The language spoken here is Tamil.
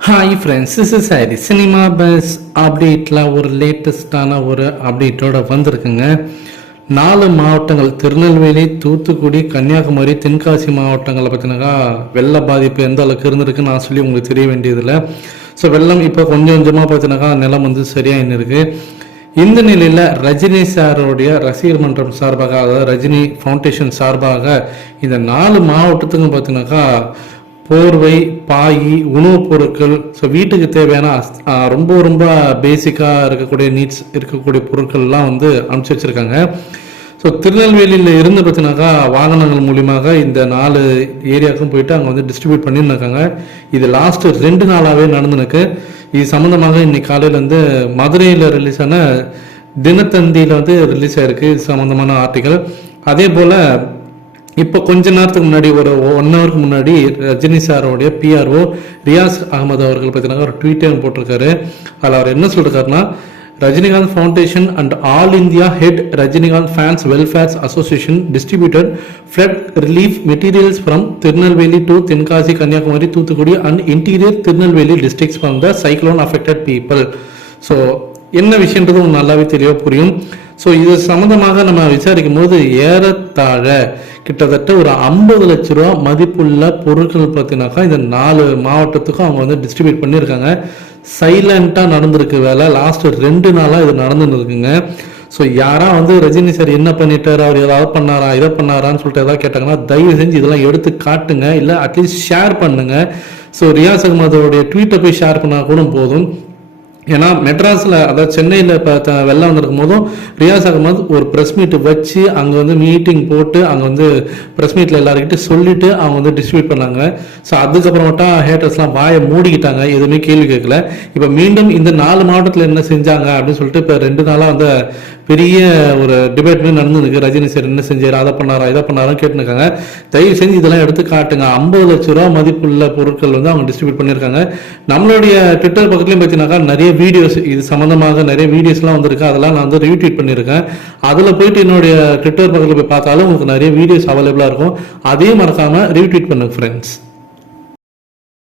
Hi friends is is Hari cinema buzz அப்டேட்டில் ஒரு லேட்டஸ்டான ஒரு அப்டேட்டோட வந்திருக்குங்க. நாலு மாவட்டங்கள் திருநெல்வேலி தூத்துக்குடி கன்னியாகுமரி தென்காசி மாவட்டங்களை பார்த்தீங்கன்னாக்கா வெள்ள பாதிப்பு எந்த அளவுக்கு இருந்திருக்குன்னு நான் சொல்லி உங்களுக்கு தெரிய வேண்டியதில்லை. ஸோ வெள்ளம் இப்போ கொஞ்சம் கொஞ்சமாக பார்த்தீங்கன்னாக்கா நிலம் வந்து சரியாக இருக்கு இந்த நிலையில் ரஜினி சாருடைய ரசிகர் மன்றம் சார்பாக அதாவது ரஜினி ஃபவுண்டேஷன் சார்பாக இந்த நாலு மாவட்டத்துக்கும் பார்த்தீங்கன்னாக்கா போர்வை பாய் உணவுப் பொருட்கள். ஸோ வீட்டுக்கு தேவையான ரொம்ப ரொம்ப பேசிக்காக இருக்கக்கூடிய நீட்ஸ் இருக்கக்கூடிய பொருட்கள்லாம் வந்து அனுப்பிச்சி வச்சுருக்காங்க. ஸோ திருநெல்வேலியில் இருந்து பார்த்தீங்கன்னாக்கா வாகனங்கள் மூலியமாக இந்த நாலு ஏரியாவுக்கும் போயிட்டு அங்கே வந்து டிஸ்ட்ரிபியூட் பண்ணியிருக்காங்க இது லாஸ்ட்டு ரெண்டு நாளாகவே நடந்துனுக்கு. இது சம்மந்தமாக இன்னைக்கு காலையில் வந்து மதுரையில் ரிலீஸ் ஆன தினத்தந்தியில் வந்து ரிலீஸ் ஆயிருக்கு. இது சம்மந்தமான ஆர்டிக்கல் அதே போல் இப்போ கொஞ்ச நேரத்துக்கு முன்னாடி ஒரு ஒன் ஹவருக்கு முன்னாடி ரஜினி சாரோடைய பிஆர்ஓ ரியாஸ் அகமது அவர்கள் பார்த்தீங்கன்னா ஒரு ட்வீட்டே போட்டிருக்காரு. அதில் அவர் என்ன சொல்லிருக்காருன்னா Rajinikanth foundation and all India head Rajinikanth fans welfares association distributed flood relief materials from Tirunelveli to Tenkasi Kanniyakumari Thoothukudi and interior Tirunelveli districts from the cyclone affected people so என்ன விஷயன்றது உங்களுக்கு நல்லாவே தெளிவாக புரியும். ஸோ இது சம்மந்தமாக நம்ம விசாரிக்கும் போது ஏறத்தாழ கிட்டத்தட்ட ஒரு ஐம்பது லட்ச ரூபா மதிப்புள்ள பொருட்கள் பார்த்தீங்கன்னாக்கா இந்த நாலு மாவட்டத்துக்கும் அவங்க வந்து டிஸ்ட்ரிபியூட் பண்ணியிருக்காங்க. சைலண்ட்டாக நடந்திருக்கு வேலை. லாஸ்ட் ரெண்டு நாளாக இது நடந்துன்னு இருக்குங்க. ஸோ யாரா வந்து ரஜினி சார் என்ன பண்ணிட்டார்? அவர் ஏதாவது பண்ணாரா? இதை பண்ணாரான்னு சொல்லிட்டு ஏதாவது கேட்டாங்கன்னா தயவு செஞ்சு இதெல்லாம் எடுத்து காட்டுங்க. இல்லை அட்லீஸ்ட் ஷேர் பண்ணுங்க. ஸோ ரியாஸ் அகமதோடைய ட்வீட்டை போய் ஷேர் பண்ணால் கூட போதும். ஏன்னா மெட்ராஸில் அதாவது சென்னையில் இப்போ த- வெள்ளம் வந்திருக்கும் போதும் ரியாஸ் அகமது ஒரு ப்ரெஸ் மீட் வச்சு அங்கே வந்து மீட்டிங் போட்டு அங்கே வந்து ப்ரெஸ் மீட்டில் எல்லாருக்கிட்ட சொல்லிட்டு அவங்க வந்து டிஸ்ட்ரிபியூட் பண்ணாங்க. ஸோ அதுக்கப்புறமேட்டா ஹேட்டர்ஸ்லாம் வாயை மூடிக்கிட்டாங்க. எதுவுமே கேள்வி கேட்கல. இப்போ மீண்டும் இந்த நாலு மாவட்டத்தில் என்ன செஞ்சாங்க அப்படின்னு சொல்லிட்டு இப்போ ரெண்டு நாளாக வந்து பெரிய ஒரு டிபேட் நடந்துருக்கு. ரஜினி சார் என்ன செஞ்சார் அதை பண்ணாரா இதை பண்ணாரான்னு கேட்டுருக்காங்க தயவு செஞ்சு இதெல்லாம் எடுத்து காட்டுங்க. ஐம்பது லட்ச ரூபா மதிப்புள்ள பொருட்கள் வந்து அவங்க டிஸ்ட்ரிபியூட் பண்ணியிருக்காங்க நம்மளுடைய ட்விட்டர் பக்கத்துலையும் பார்த்தீங்கன்னாக்கா நிறைய வீடியோஸ் இது சம்மந்தமாக நிறைய வீடியோஸ்லாம் வந்திருக்கு. அதெல்லாம் நான் வந்து ரீட்வீட் பண்ணியிருக்கேன் அதில் போயிட்டு என்னுடைய ட்விட்டர் பக்கத்தில் போய் பார்த்தாலும் உங்களுக்கு நிறைய வீடியோஸ் அவைலபிளாக இருக்கும். அதையும் மறக்காமல் ரீட்வீட் பண்ணுங்க ஃப்ரெண்ட்ஸ்